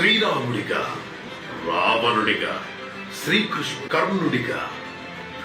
శ్రీరాముడిగా, రావణుడిగా, శ్రీకృష్ణ కర్ణుడిగా,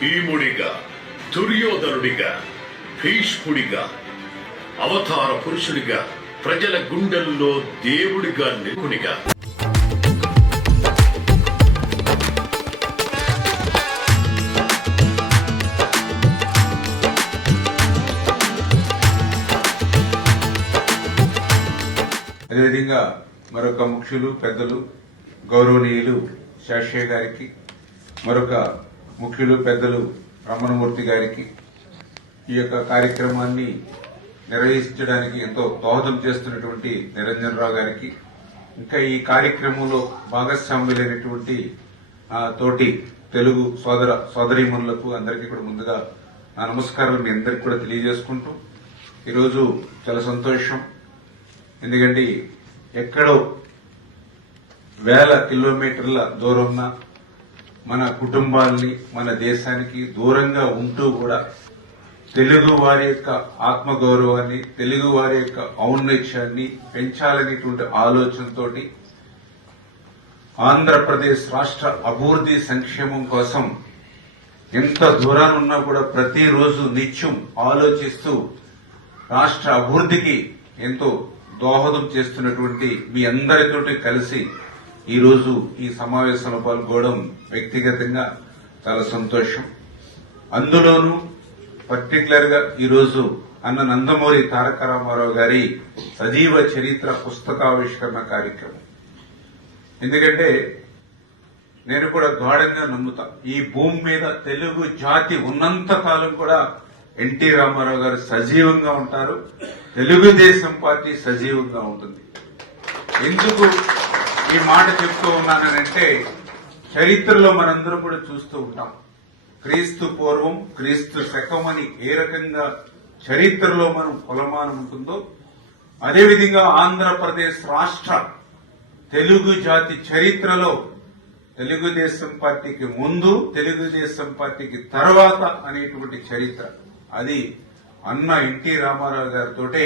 భీముడిగా, దుర్యోధనుడిగా, భీష్ముడిగా, అవతార పురుషుడిగా, ప్రజల గుండెల్లో దేవుడిగా నిలుకునిగా అదేవిధంగా మరొక ముఖ్యులు పెద్దలు గౌరవనీయులు శాస్త్రి గారికి, మరొక ముఖ్యులు పెద్దలు రమణమూర్తి గారికి, ఈ యొక్క కార్యక్రమాన్ని నిర్వహించడానికి ఎంతో దోహదం చేస్తున్నటువంటి నిరంజన్ రావు గారికి, ఇంకా ఈ కార్యక్రమంలో భాగస్వాములైనటువంటి తోటి తెలుగు సోదరీమణులకు అందరికీ కూడా ముందుగా నా నమస్కారాలు మీ అందరికీ కూడా తెలియజేసుకుంటూ, ఈరోజు చాలా సంతోషం. ఎందుకంటే ఎక్కడో వేల కిలోమీటర్ల దూరంన మన కుటుంబాల్ని, మన దేశానికి దూరంగా ఉంటూ కూడా తెలుగు వారి యొక్క ఆత్మగౌరవాన్ని, తెలుగు వారి యొక్క ఔన్నత్యాన్ని పెంచాలనేటువంటి ఆలోచనతో ఆంధ్రప్రదేశ్ రాష్ట్ర అభివృద్ధి సంక్షేమం కోసం ఎంత దూరాన్ని ఉన్నా కూడా ప్రతిరోజు నిత్యం ఆలోచిస్తూ రాష్ట్ర అభివృద్ధికి ఎంతో దోహదం చేస్తున్నటువంటి మీ అందరితోటి కలిసి ఈరోజు ఈ సమావేశంలో పాల్గొనడం వ్యక్తిగతంగా చాలా సంతోషం. అందులోనూ పర్టికులర్ గా ఈరోజు అన్న నందమూరి తారక రామారావు గారి సజీవ చరిత్ర పుస్తకావిష్కరణ కార్యక్రమం. ఎందుకంటే నేను కూడా గాఢంగా నమ్ముతా, ఈ భూమి మీద తెలుగు జాతి ఉన్నంత కాలం కూడా ఎన్టీ రామారావు గారు సజీవంగా ఉంటారు, తెలుగుదేశం పార్టీ సజీవంగా ఉంటుంది. ఎందుకు ఈ మాట చెప్తూ ఉన్నానంటే, చరిత్రలో మనందరం కూడా చూస్తూ ఉంటాం, క్రీస్తు పూర్వం క్రీస్తు శకం అని ఏ రకంగా చరిత్రలో మనం కొలమానం ఉంటుందో, అదేవిధంగా ఆంధ్రప్రదేశ్ రాష్ట్ర తెలుగు జాతి చరిత్రలో తెలుగుదేశం పార్టీకి ముందు, తెలుగుదేశం పార్టీకి తర్వాత అనేటువంటి చరిత్ర అది అన్న ఎన్టీ రామారావు గారితోటే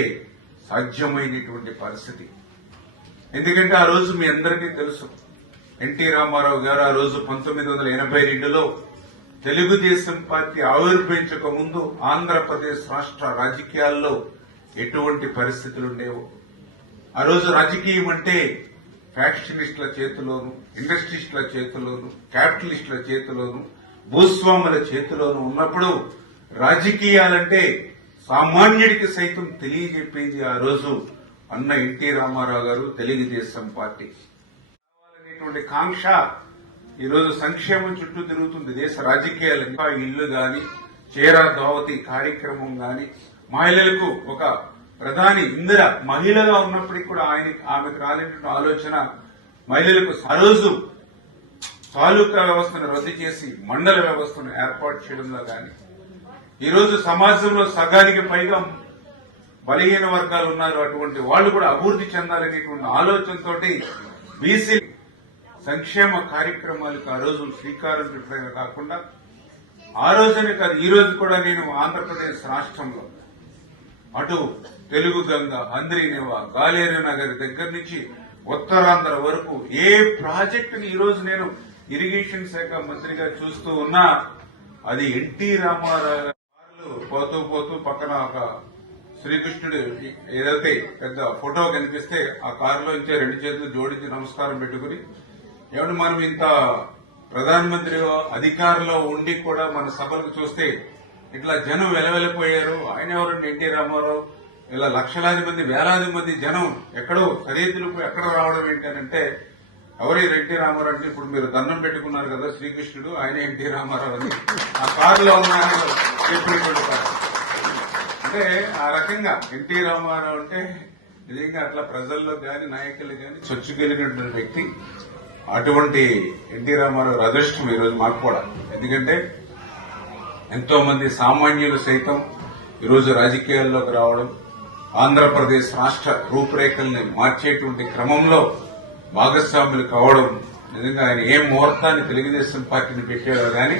సాధ్యమైనటువంటి పరిస్థితి. ఎందుకంటే ఆ రోజు మీ అందరికీ తెలుసు, ఎన్టీ రామారావు గారు ఆ రోజు 1982లో తెలుగుదేశం పార్టీ ఆవిర్భవించక ముందు ఆంధ్రప్రదేశ్ రాష్ట్ర రాజకీయాల్లో ఎటువంటి పరిస్థితులు ఉండేవో. ఆ రోజు రాజకీయం అంటే ఫ్యాక్షనిస్టుల చేతిలోను, ఇండస్ట్రీస్టుల చేతిలోను, క్యాపిటలిస్టుల చేతిలోను, భూస్వాముల చేతిలోను ఉన్నప్పుడు రాజకీయాలంటే సామాన్యుడికి సైతం తెలియజెప్పేది ఆ రోజు అన్న ఎన్టీ రామారావు గారు, తెలుగుదేశం పార్టీ. కావాలనేటువంటి కాంక్ష ఈరోజు సంక్షేమం చుట్టూ తిరుగుతుంది దేశ రాజకీయాలు. ఇంకా ఇల్లు గాని, చేరా దావతి కార్యక్రమం గాని, మహిళలకు ఒక ప్రధాని ఇందిర మహిళగా ఉన్నప్పటికీ కూడా ఆమెకు రాలేటువంటి ఆలోచన మహిళలకు ఆ రోజు తాలూకా వ్యవస్థను రద్దు చేసి మండల వ్యవస్థను ఏర్పాటు చేయడంలో గాని, ఈరోజు సమాజంలో సగానికి పైగా బలహీన వర్గాలు ఉన్నారు, అటువంటి వాళ్లు కూడా అభివృద్ధి చెందాలనేటువంటి ఆలోచనతో బీసీ సంక్షేమ కార్యక్రమాలకు ఆ రోజు శ్రీకారం చుట్టడమే కాకుండా, ఆ రోజునే కాదు ఈ రోజు కూడా నేను ఆంధ్రప్రదేశ్ రాష్ట్రంలో అటు తెలుగు గంగ, హంద్రీనేవా, గాలేరు నగర్ దగ్గర నుంచి ఉత్తరాంధ్ర వరకు ఏ ప్రాజెక్టుని ఈరోజు నేను ఇరిగేషన్ శాఖ మంత్రిగా చూస్తూ ఉన్నా అది ఎన్టీ రామారావు పోతూ పోతూ పక్కన ఒక శ్రీకృష్ణుడు ఏదైతే పెద్ద ఫోటో కనిపిస్తే ఆ కారులోంచే 2 చేతులు జోడించి నమస్కారం పెట్టుకుని, ఏమన్నా మనం ఇంత ప్రధానమంత్రి అధికారంలో ఉండి కూడా మన సభలకు చూస్తే ఇట్లా జనం వెలవెలిపోయారు, ఆయన ఎవరండి ఎన్టీ రామారావు, ఇలా లక్షలాది మంది వేలాది మంది జనం ఎక్కడో సరిహద్దులకు ఎక్కడ రావడం ఏంటంటే, ఎవరు ఎన్టీ రామారావు అంటే ఇప్పుడు మీరు దండం పెట్టుకున్నారు కదా శ్రీకృష్ణుడు, ఆయన ఎన్టీ రామారావు అని ఆ కారులో ఉన్నారని చెప్పినటువంటి అంటే ఆ రకంగా ఎన్టీ రామారావు అంటే నిజంగా అట్లా ప్రజల్లో గాని నాయకులు గాని చొచ్చుకెళ్లినటువంటి వ్యక్తి. అటువంటి ఎన్టీ రామారావు అదృష్టం ఈరోజు మాకు కూడా. ఎందుకంటే ఎంతో మంది సామాన్యులు సైతం ఈరోజు రాజకీయాల్లోకి రావడం, ఆంధ్రప్రదేశ్ రాష్ట్ర రూపురేఖల్ని మార్చేటువంటి క్రమంలో భాగస్వాములు కావడం, నిజంగా ఆయన ఏ ముహూర్తాన్ని తెలుగుదేశం పార్టీని పెట్టారో గాని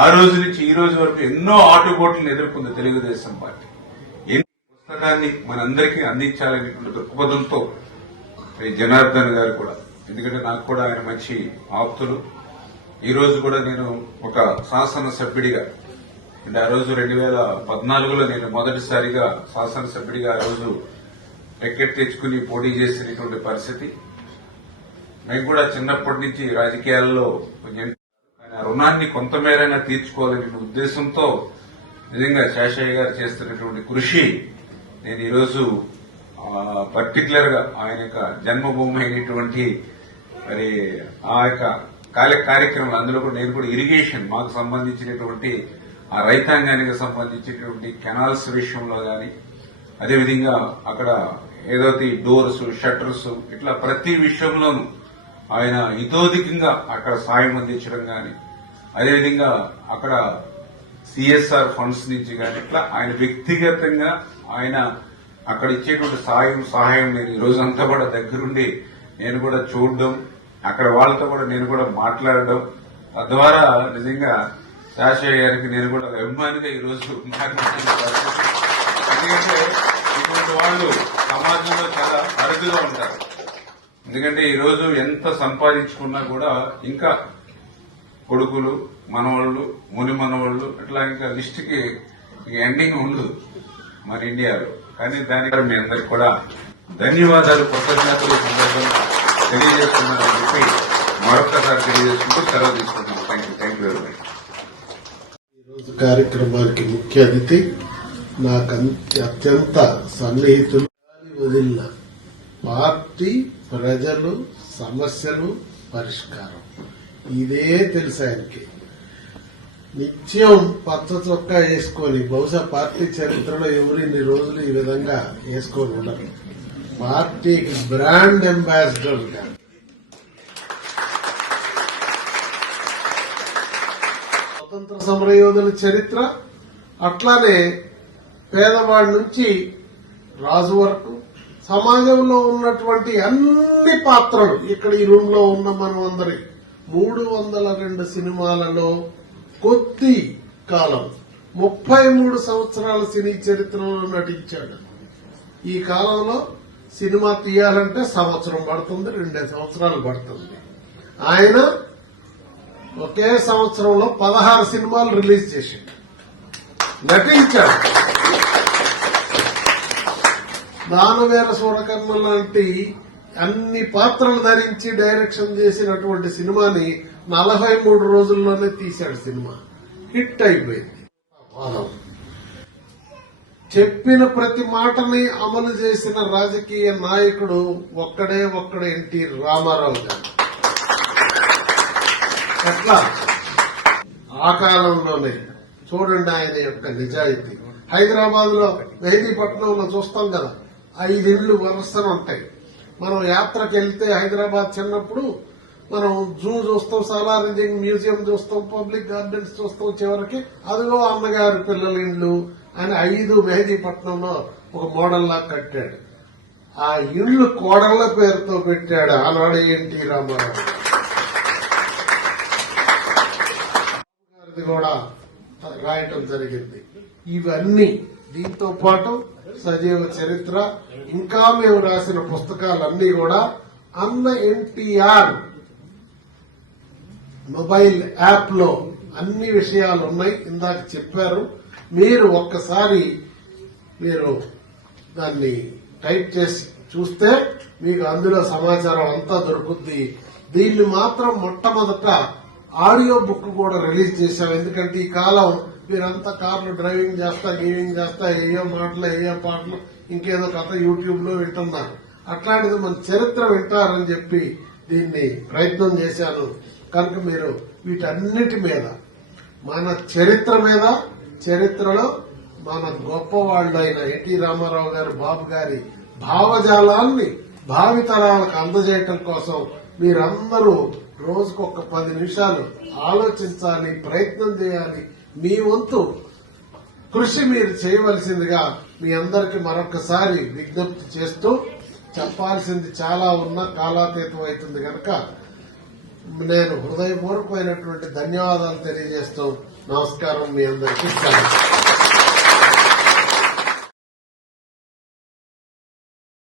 ఆ రోజు నుంచి ఈ రోజు వరకు ఎన్నో ఆటుపోట్లను ఎదుర్కొంది తెలుగుదేశం పార్టీ. పుస్తకాన్ని మనందరికీ అందించాలనేటువంటి దృక్పథంతో జనార్దన్ గారు కూడా ఎందుకంటే నాకు కూడా ఆయన మంచి ఆప్తులు. ఈ రోజు కూడా నేను ఒక శాసనసభ్యుడిగా, అంటే ఆ రోజు 2014లో నేను మొదటిసారిగా శాసనసభ్యుడిగా ఆ రోజు టికెట్ తెచ్చుకుని పోటీ చేసినటువంటి పరిస్థితి. నేను కూడా చిన్నప్పటి నుంచి రాజకీయాల్లో కొంచెం ఆ రుణాన్ని కొంతమేరైనా తీర్చుకోవాలనే ఉద్దేశంతో నిజంగా శేషయ్య గారు చేస్తున్నటువంటి కృషి నేను ఈరోజు పర్టికులర్ గా ఆయన యొక్క జన్మభూమి అయినటువంటి మరి ఆ యొక్క కార్యక్రమాలు, అందులో కూడా నేను కూడా ఇరిగేషన్ మాకు సంబంధించినటువంటి ఆ రైతాంగానికి సంబంధించినటువంటి కెనాల్స్ విషయంలో గాని, అదేవిధంగా అక్కడ ఏదైతే డోర్స్, షట్టర్స్, ఇట్లా ప్రతి విషయంలోనూ ఆయన ఇతోధికంగా అక్కడ సాయం అందించడం గాని, అదేవిధంగా అక్కడ సిఎస్ఆర్ ఫండ్స్ నుంచి గాని, ఇట్లా ఆయన వ్యక్తిగతంగా ఆయన అక్కడ ఇచ్చేటువంటి సహాయం నేను ఈ రోజంతా కూడా దగ్గరుండి నేను కూడా చూడడం, అక్కడ వాళ్ళతో కూడా నేను కూడా మాట్లాడడం, తద్వారా నిజంగా శాషయ్య గారికి నేను కూడా అభిమానిగా ఈ రోజు ఎందుకంటే ఇటువంటి వాళ్ళు సమాజంలో చాలా అరుదుగా ఉంటారు. ఎందుకంటే ఈ రోజు ఎంత సంపాదించుకున్నా కూడా ఇంకా కొడుకులు, మనవాళ్లు, ముని మనవాళ్లు, ఇట్లా ఇంకా లిస్టుకి ఎండింగ్ ఉండదు మన ఇండియాలో. కానీ దానికి మీ అందరికి కూడా ధన్యవాదాలు, కృతజ్ఞతలు సందర్భంగా తెలియజేస్తున్నానని చెప్పి మరొక్కసారి తెలియజేసుకుంటూ సెలవు తీసుకుంటున్నాను. Thank you very much. ఈరోజు కార్యక్రమానికి ముఖ్య అతిథి నాకు అత్యంత సన్నిహితులు, వదిలిన పార్టీ, ప్రజలు, సమస్యలు, పరిష్కారం, ఇదే తెలుసు ఆయనకి. నిత్యం పచ్చ చొక్కా వేసుకొని, బహుశా పార్టీ చరిత్రలో ఎవరు ఇన్ని రోజులు ఈ విధంగా వేసుకొని ఉండరు. పార్టీకి బ్రాండ్ అంబాసిడర్ గా స్వతంత్ర సమరయోధుల చరిత్ర, అట్లానే పేదవాడి నుంచి రాజు వరకు సమాజంలో ఉన్నటువంటి అన్ని పాత్రలు ఇక్కడ ఈ రూమ్ లో ఉన్న మనం అందరి 302 సినిమాలలో కొద్ది కాలం 33 సంవత్సరాల సినీ చరిత్రలో నటించాడు. ఈ కాలంలో సినిమా తీయాలంటే సంవత్సరం పడుతుంది, 2 సంవత్సరాలు పడుతుంది. ఆయన ఒకే సంవత్సరంలో 16 సినిమాలు రిలీజ్ చేశాడు, నటించాడు. దానవీర సూరకర్ణ లాంటి అన్ని పాత్రలు ధరించి డైరెక్షన్ చేసినటువంటి సినిమాని 43 రోజుల్లోనే తీశాడు. సినిమా హిట్ అయిపోయింది. చెప్పిన ప్రతి మాటని అమలు చేసిన రాజకీయ నాయకుడు ఒక్కడే ఎన్టీ రామారావు గారు. ఎట్లా ఆ కాలంలోనే చూడండి ఆయన యొక్క నిజాయితీ. హైదరాబాద్ లో మెహదీపట్నంలో చూస్తాం కదా, 5 ఇళ్లు వరుసన ఉంటాయి. మనం యాత్రకు వెళ్తే హైదరాబాద్ చిన్నప్పుడు మనం జూ చూస్తాం, సాలార్జంగ్ మ్యూజియం చూస్తాం, పబ్లిక్ గార్డెన్స్ చూస్తాం, చివరికి అదిగో అన్నగారి పిల్లల ఇండ్లు అని 5 మెహదీపట్నంలో ఒక మోడల్ లా కట్టాడు. ఆ ఇళ్లు కోడళ్ల పేరుతో పెట్టాడు ఆనాడు ఎన్టీ రామారావు గారిది కూడా రాయటం జరిగింది. ఇవన్నీ దీంతో పాటు సజీవ చరిత్ర, ఇంకా మేము రాసిన పుస్తకాలన్నీ కూడా అన్న ఎన్టీఆర్ మొబైల్ యాప్ లో అన్ని విషయాలు ఉన్నాయి. ఇందాక చెప్పారు, మీరు ఒక్కసారి దాన్ని టైప్ చేసి చూస్తే మీకు అందులో సమాచారం అంతా దొరుకుద్ది. దీన్ని మాత్రం మొట్టమొదట ఆడియో బుక్ కూడా రిలీజ్ చేశాం. ఎందుకంటే ఈ కాలం మీరంతా కార్లు డ్రైవింగ్ చేస్తా, గేవింగ్ చేస్తా, ఏయో పాటలు ఇంకేదో కథ యూట్యూబ్ లో వింటున్నారు. అట్లాంటిది మన చరిత్ర వింటారని చెప్పి దీన్ని ప్రయత్నం చేశాను. కనుక మీరు వీటన్నిటి మీద, మన చరిత్ర మీద, చరిత్రలో మన గొప్పవాళ్లైన ఎన్టీ రామారావు గారు, బాబు గారి భావజాలాన్ని భావితరాలకు అందజేయటం కోసం మీరందరూ రోజుకొక 10 నిమిషాలు ఆలోచించాలి, ప్రయత్నం చేయాలి. మీ వంతు కృషి మీరు చేయవలసిందిగా మీ అందరికి మరొకసారి విజ్ఞప్తి చేస్తూ, చెప్పాల్సింది చాలా ఉన్నా కాలాతీతం అవుతుంది కనుక నేను హృదయపూర్వకమైనటువంటి ధన్యవాదాలు తెలియజేస్తూ నమస్కారం. మీ అందరికీ